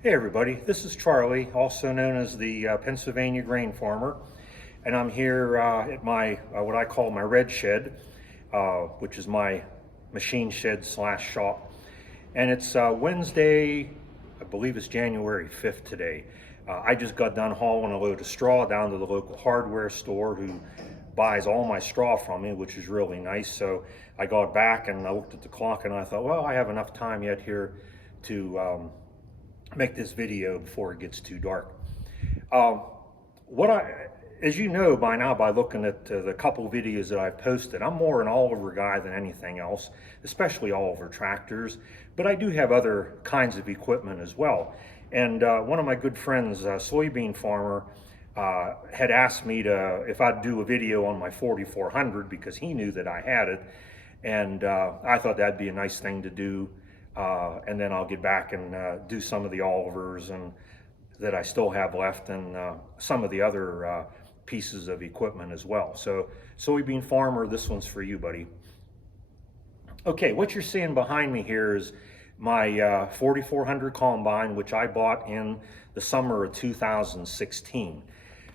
Hey everybody, this is Charlie, also known as the Pennsylvania Grain Farmer, and I'm here at my what I call my red shed, which is my machine shed slash shop, and it's Wednesday, I believe it's January 5th today. I just got done hauling a load of straw down to the local hardware store who buys all my straw from me, which is really nice. So I got back and I looked at the clock and I thought, well, I have enough time yet here to make this video before it gets too dark. Um, as you know by now by looking at the couple videos that I've posted, I'm more an Oliver guy than anything else, especially Oliver tractors, but I do have other kinds of equipment as well. And one of my good friends, a soybean farmer, had asked me if I'd do a video on my 4400 because he knew that I had it, and I thought that'd be a nice thing to do. And then I'll get back and do some of the Olivers and that I still have left, and some of the other pieces of equipment as well. So soybean farmer, this one's for you, buddy. Okay, what you're seeing behind me here is my 4400 combine, which I bought in the summer of 2016.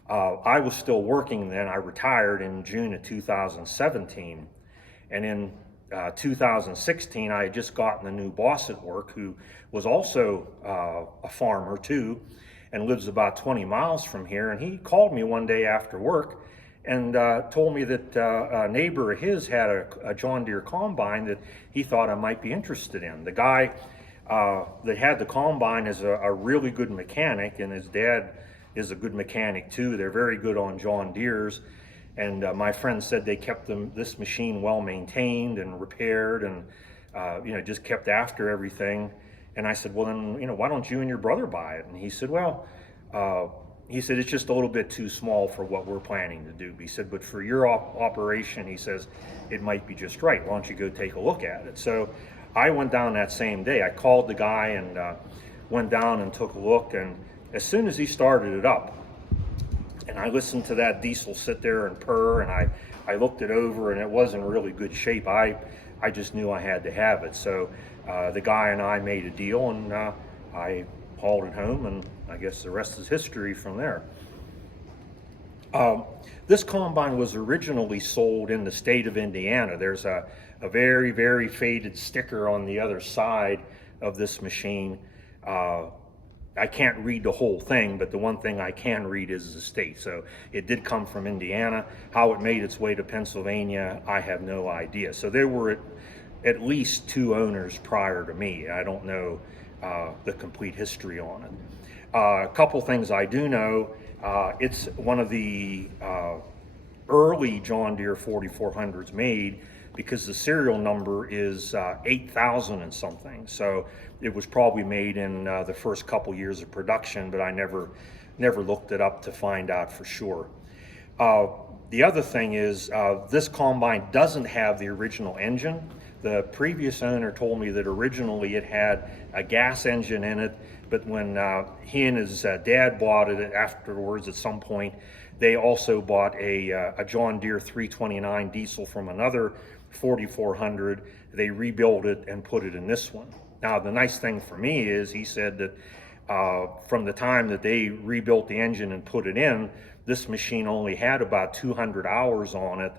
I was still working then. I retired in June of 2017, and in 2016, I had just gotten a new boss at work who was also a farmer too, and lives about 20 miles from here. And he called me one day after work and told me that a neighbor of his had a John Deere combine that he thought I might be interested in. The guy that had the combine is a really good mechanic, and his dad is a good mechanic too. They're very good on John Deere's. And my friend said they kept this machine well maintained and repaired, and just kept after everything. And I said, well then, why don't you and your brother buy it? And he said, well, it's just a little bit too small for what we're planning to do. He said, but for your operation, he says, it might be just right. Why don't you go take a look at it? So I went down that same day. I called the guy and went down and took a look. And as soon as he started it up, and I listened to that diesel sit there and purr, and I looked it over, and it wasn't really good shape. I just knew I had to have it. So the guy and I made a deal, and I hauled it home, and I guess the rest is history from there. This combine was originally sold in the state of Indiana. There's a very, very faded sticker on the other side of this machine. I can't read the whole thing, but the one thing I can read is the state. So it did come from Indiana. How it made its way to Pennsylvania, I have no idea. So there were at least two owners prior to me. I don't know the complete history on it. A couple things I do know. It's one of the early John Deere 4400s made, because the serial number is 8,000 and something. So it was probably made in the first couple years of production, but I never looked it up to find out for sure. The other thing is this combine doesn't have the original engine. The previous owner told me that originally it had a gas engine in it, but when he and his dad bought it afterwards at some point, they also bought a John Deere 329 diesel from another 4400. They rebuilt it and put it in this one. Now the nice thing for me is he said that from the time that they rebuilt the engine and put it in, this machine only had about 200 hours on it,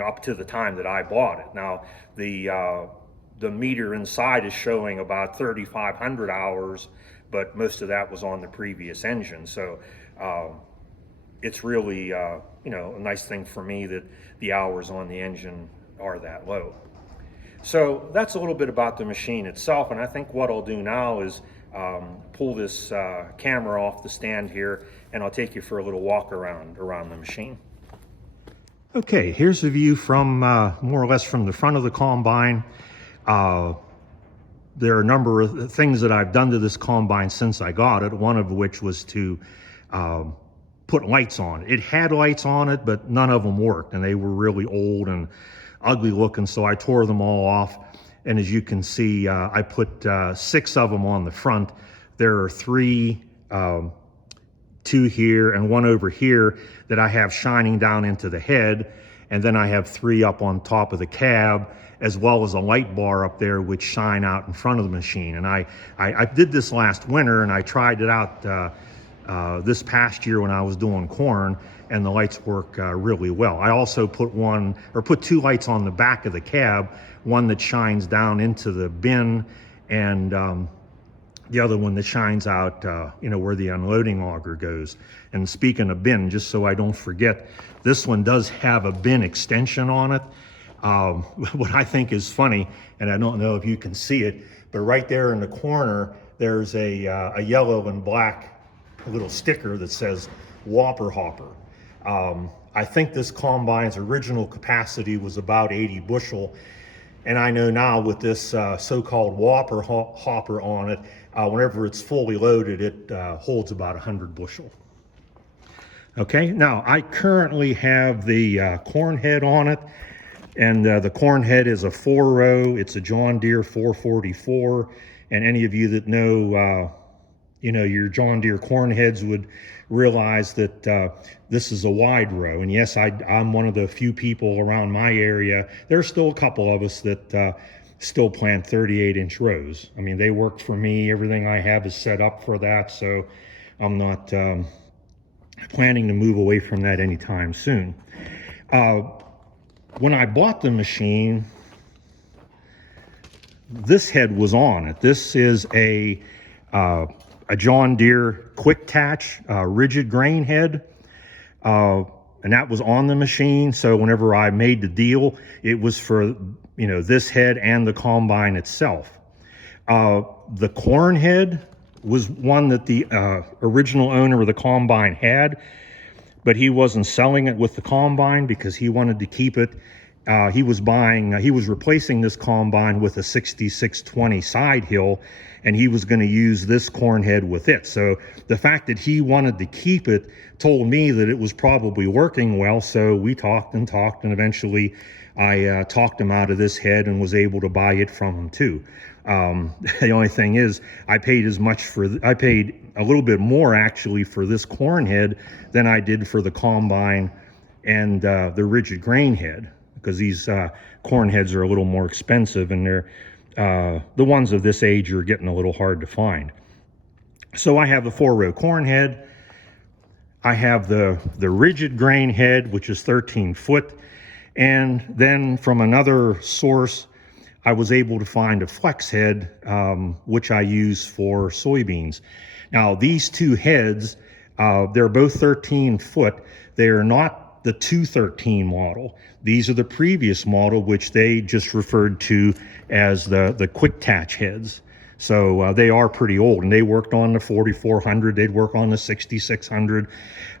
up to the time that I bought it. Now the meter inside is showing about 3,500 hours, but most of that was on the previous engine. So it's really a nice thing for me that the hours on the engine are that low. So that's a little bit about the machine itself, and I think what I'll do now is pull this camera off the stand here, and I'll take you for a little walk around the machine. Okay, here's a view from more or less from the front of the combine. There are a number of things that I've done to this combine since I got it, one of which was to put lights on it. It had lights on it, but none of them worked, and they were really old and ugly looking, so I tore them all off. And as you can see, I put 6 of them on the front. There are 3, 2 here and 1 over here that I have shining down into the head. and then I have 3 up on top of the cab, as well as a light bar up there which shine out in front of the machine. And I did this last winter, and I tried it out this past year when I was doing corn, and the lights work really well. I also put 2 lights on the back of the cab, one that shines down into the bin, and the other one that shines out, where the unloading auger goes. And speaking of bin, just so I don't forget, this one does have a bin extension on it. What I think is funny, and I don't know if you can see it, but right there in the corner, there's a yellow and black little sticker that says Whopper Hopper. I think this combine's original capacity was about 80 bushel. And I know now with this so-called Whopper hopper on it, whenever it's fully loaded, it holds about 100 bushel. Okay, now I currently have the corn head on it, and the corn head is a 4-row. It's a John Deere 444, and any of you that know, your John Deere corn heads would realize that this is a wide row. And yes, I'm one of the few people around my area. There's still a couple of us that still plant 38-inch rows. I mean, they work for me. Everything I have is set up for that, so I'm not planning to move away from that anytime soon. When I bought the machine, this head was on it. This is a John Deere Quick Tatch rigid grain head, and that was on the machine. So whenever I made the deal, it was for this head and the combine itself. The corn head was one that the original owner of the combine had, but he wasn't selling it with the combine because he wanted to keep it. He was replacing this combine with a 6620 side hill, and he was going to use this corn head with it. So the fact that he wanted to keep it told me that it was probably working well. So we talked, and eventually I talked him out of this head and was able to buy it from him too. The only thing is, I paid a little bit more actually for this corn head than I did for the combine and the rigid grain head, because these corn heads are a little more expensive, and they're the ones of this age are getting a little hard to find. So I have the 4-row corn head. I have the rigid grain head, which is 13 foot. And then from another source, I was able to find a flex head, which I use for soybeans. Now, these 2 heads, they're both 13 foot. They are not the 213 model. These are the previous model, which they just referred to as the quick tatch heads. So they are pretty old, and they worked on the 4400. They'd work on the 6600.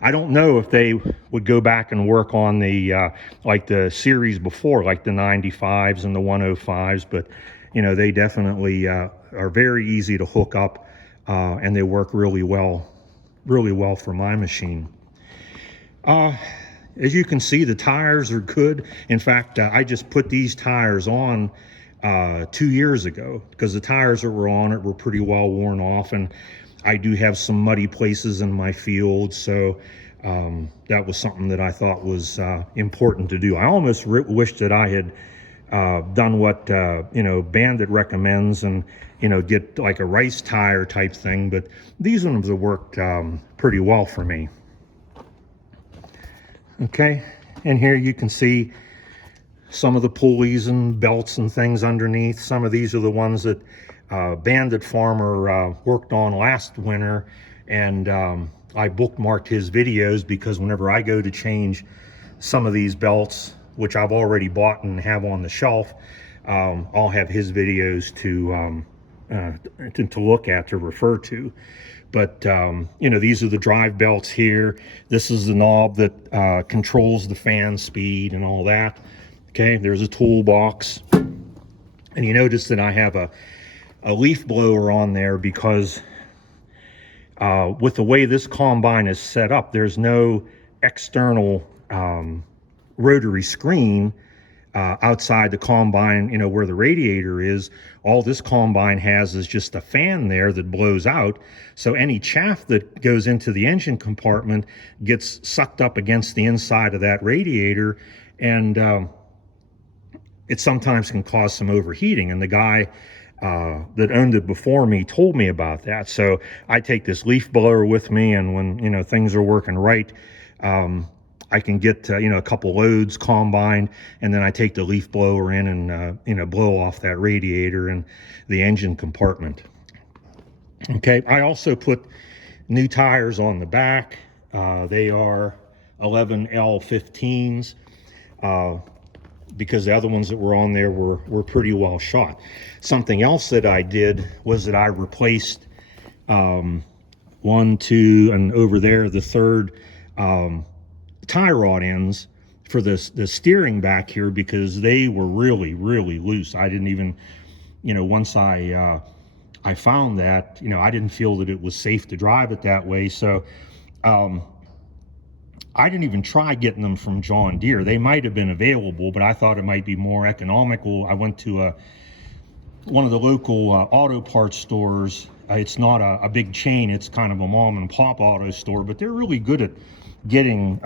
I don't know if they would go back and work on the like the series before, like the 95s and the 105s, but they definitely are very easy to hook up, and they work really well for my machine. As you can see, the tires are good. In fact, I just put these tires on 2 years ago, because the tires that were on it were pretty well worn off, and I do have some muddy places in my field, so that was something that I thought was important to do. I almost wish that I had done what Bandit recommends, and get like a rice tire type thing, but these ones have worked pretty well for me. Okay, and here you can see some of the pulleys and belts and things underneath. Some of these are the ones that Bandit Farmer worked on last winter, and I bookmarked his videos because whenever I go to change some of these belts, which I've already bought and have on the shelf, I'll have his videos to look at, to refer to. But these are the drive belts here. This is the knob that controls the fan speed and all that. Okay, there's a toolbox, and you notice that I have a leaf blower on there because with the way this combine is set up, there's no external rotary screen outside the combine, where the radiator is. All this combine has is just a fan there that blows out. So any chaff that goes into the engine compartment gets sucked up against the inside of that radiator, and it sometimes can cause some overheating. And the guy that owned it before me told me about that. So I take this leaf blower with me, and when, you know, things are working right, I can get you know, a couple loads combined, and then I take the leaf blower in and you know, blow off that radiator and the engine compartment. Okay, I also put new tires on the back. They are 11L15s. Because the other ones that were on there were pretty well shot. Something else that I did was that I replaced 1, 2, and over there the third tie rod ends for the steering back here, because they were really loose. I didn't even, you know, once I found that, you know, I didn't feel that it was safe to drive it that way. So I didn't even try getting them from John Deere. They might have been available, but I thought it might be more economical. I went to one of the local auto parts stores. It's not a big chain. It's kind of a mom and pop auto store, but they're really good at getting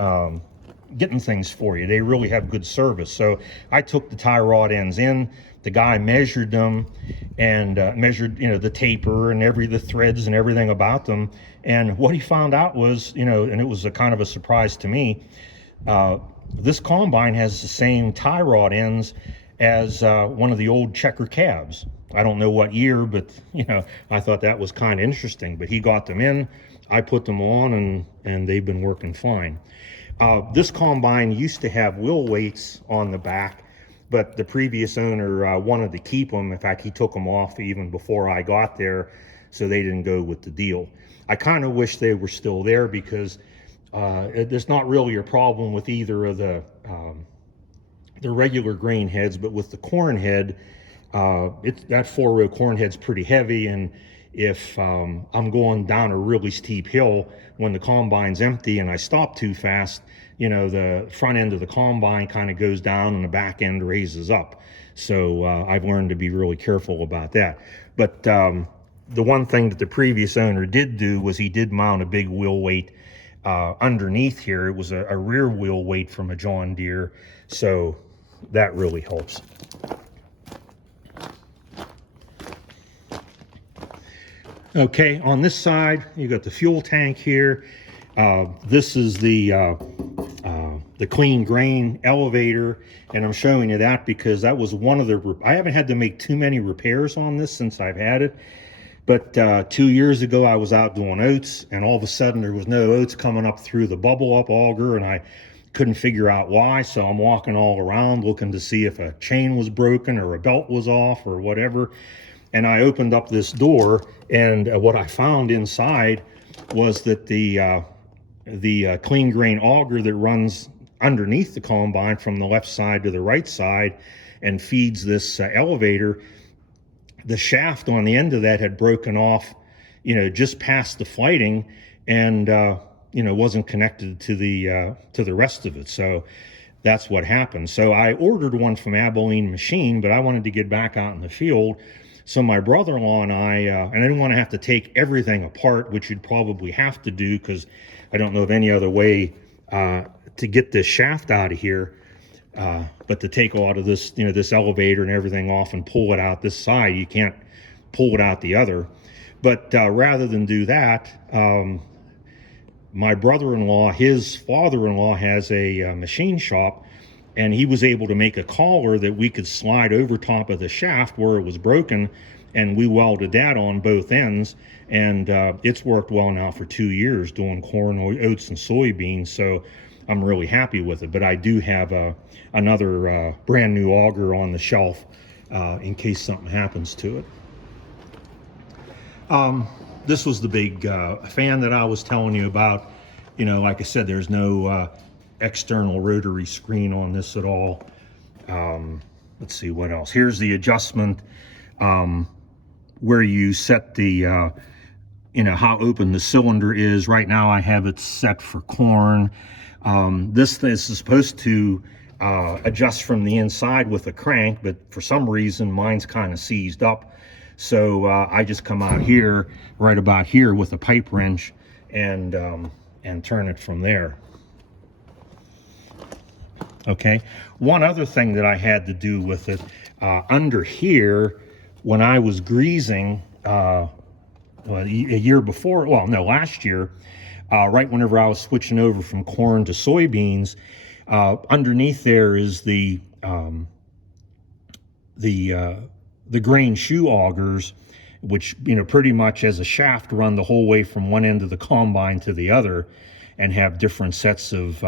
things for you. They really have good service. So I took the tie rod ends in. The guy measured them and measured, you know, the taper and the threads and everything about them. And what he found out was, you know, and it was a kind of a surprise to me, this combine has the same tie rod ends as one of the old checker cabs. I don't know what year, but, you know, I thought that was kind of interesting. But he got them in, I put them on, and they've been working fine. This combine used to have wheel weights on the back, but the previous owner wanted to keep them. In fact, he took them off even before I got there, so they didn't go with the deal. I kind of wish they were still there, because there's not really a problem with either of the regular grain heads, but with the corn head, that 4-row corn head's pretty heavy, and if I'm going down a really steep hill when the combine's empty and I stop too fast, you know, the front end of the combine kind of goes down and the back end raises up. So I've learned to be really careful about that. But the one thing that the previous owner did do was he did mount a big wheel weight underneath here. It was a rear wheel weight from a John Deere, so that really helps. Okay, on this side, you got the fuel tank here. This is the clean grain elevator, and I'm showing you that because that was one of the, I haven't had to make too many repairs on this since I've had it. But 2 years ago, I was out doing oats, and all of a sudden there was no oats coming up through the bubble up auger, and I couldn't figure out why. So I'm walking all around looking to see if a chain was broken or a belt was off or whatever. And I opened up this door, and what I found inside was that the clean grain auger that runs underneath the combine from the left side to the right side and feeds this elevator, the shaft on the end of that had broken off, you know, just past the flighting, and you know, wasn't connected to the rest of it. So that's what happened. So I ordered one from Abilene Machine, but I wanted to get back out in the field. So my brother-in-law and I didn't want to have to take everything apart, which you'd probably have to do, because I don't know of any other way to get this shaft out of here, but to take all of this, you know, this elevator and everything off and pull it out this side. You can't pull it out the other. But rather than do that, my brother-in-law, his father-in-law has a machine shop, and he was able to make a collar that we could slide over top of the shaft where it was broken, and we welded that on both ends, and it's worked well now for 2 years doing corn, oats, and soybeans. So I'm really happy with it. But I do have another brand new auger on the shelf in case something happens to it. This was the big fan that I was telling you about. You know, like I said, there's no external rotary screen on this at all. Let's see what else. Here's the adjustment where you set the you know, how open the cylinder is. Right now I have it set for corn. This is supposed to adjust from the inside with a crank, but for some reason mine's kind of seized up. So I just come out here, right about here, with a pipe wrench and turn it from there. Okay, one other thing that I had to do with it, under here, when I was greasing, a year before, well, no, last year, right whenever I was switching over from corn to soybeans, underneath there is the uh, the grain shoe augers, which pretty much as a shaft run the whole way from one end of the combine to the other, and have different sets of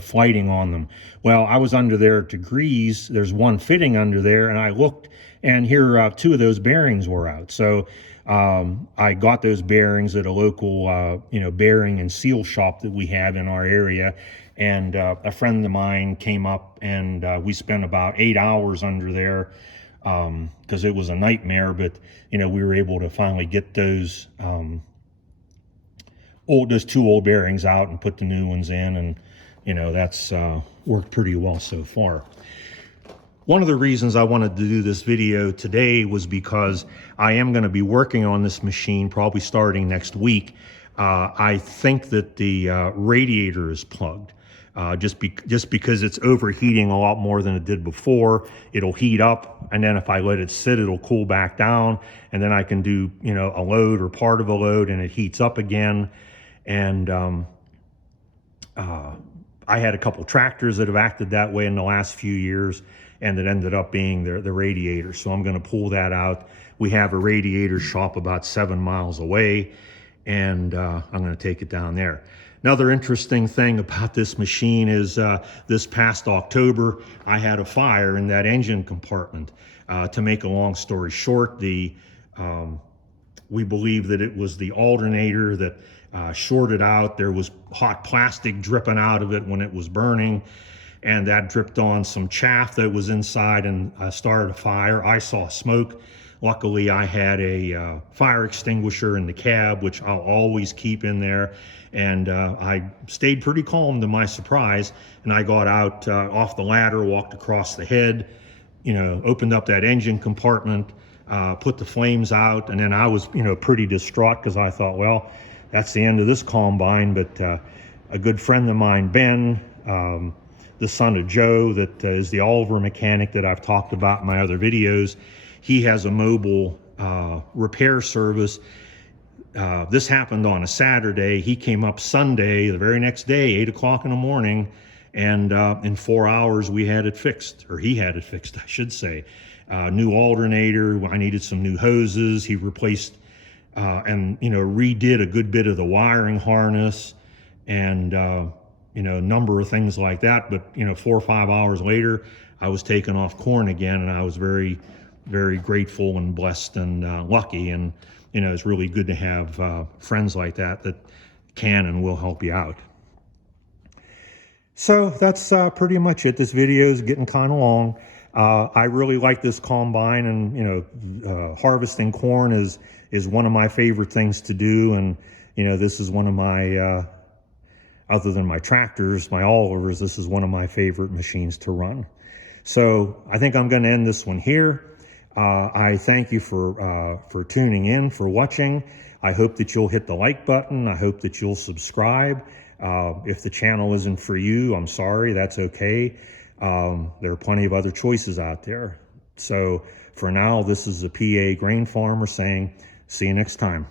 flighting on them. Well, I was under there to grease. There's one fitting under there, and I looked, and here two of those bearings were out. So I got those bearings at a local bearing and seal shop that we have in our area. And a friend of mine came up, and we spent about 8 hours under there because it was a nightmare. But we were able to finally get those those two old bearings out and put the new ones in, and that's worked pretty well so far. One of the reasons I wanted to do this video today was because I am going to be working on this machine probably starting next week. I think that the radiator is plugged. Just because it's overheating a lot more than it did before. It'll heat up, and then if I let it sit, it'll cool back down, and then I can do a load or part of a load, and it heats up again. And I had a couple tractors that have acted that way in the last few years, and it ended up being the radiator. So I'm going to pull that out. We have a radiator shop about 7 miles away, and I'm going to take it down there. Another interesting thing about this machine is this past October, I had a fire in that engine compartment. To make a long story short, we believe that it was the alternator that shorted out. There was hot plastic dripping out of it when it was burning, and that dripped on some chaff that was inside and started a fire. I saw smoke. Luckily, I had a fire extinguisher in the cab, which I'll always keep in there. And I stayed pretty calm to my surprise. And I got out off the ladder, walked across the head, opened up that engine compartment, put the flames out. And then I was, pretty distraught because I thought, well, that's the end of this combine. But a good friend of mine, Ben, the son of Joe, that is the Oliver mechanic that I've talked about in my other videos, he has a mobile repair service. This happened on a Saturday. He came up Sunday, the very next day, 8 o'clock in the morning, and in 4 hours we had it fixed, or he had it fixed, I should say. New alternator. I needed some new hoses. He replaced and redid a good bit of the wiring harness, and a number of things like that. But 4 or 5 hours later, I was taking off corn again, and I was very, very grateful and blessed and lucky. And it's really good to have friends like that can and will help you out. So that's pretty much it. This video is getting kind of long. I really like this combine, and harvesting corn is one of my favorite things to do. And this is one of my other than my tractors, my Olivers, this is one of my favorite machines to run. So I think I'm going to end this one here. I thank you for tuning in, for watching. I hope that you'll hit the like button. I hope that you'll subscribe. If the channel isn't for you, I'm sorry, that's okay. There are plenty of other choices out there. So for now, this is a PA grain farmer saying, see you next time.